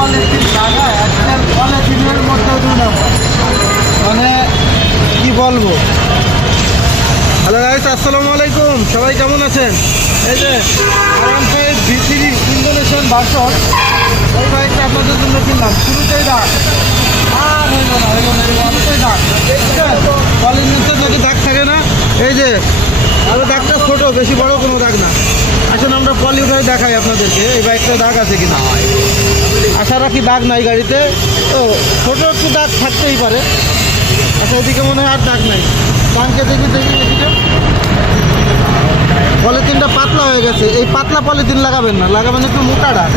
Polythene লাগায় আজকাল পলিথিনের মধ্যে 2 নম্বর, মানে কি বলবো। হ্যালো গাইস, আসসালামু আলাইকুম, সবাই কেমন আছেন? এই যে R15 V3 ইন্দোনেশিয়ান ভার্সন, ওই বাইকটা আপনাদের জন্য কিনলাম। শুরুতেই দাগ আর অনেকটাই দাগ, পলিথিনের যদি দাগ থাকে না, এই যে আরও দাগটা ছোটো, বেশি বড় কোনো দাগ না। আসলে আমরা পলি উঠে দেখাই আপনাদেরকে এই বাইকটা দাগ আছে কিনা। আশা রাখি দাগ নাই গাড়িতে, তো ছোটো একটু দাগ থাকতেই পারে। আচ্ছা, এদিকে মনে হয় আর দাগ নাই। টানকে দেখি এদিকে পলিথিনটা পাতলা হয়ে গেছে। এই পাতলা পলিথিন লাগাবেন না, লাগাবেন একটু মোটা দাগ।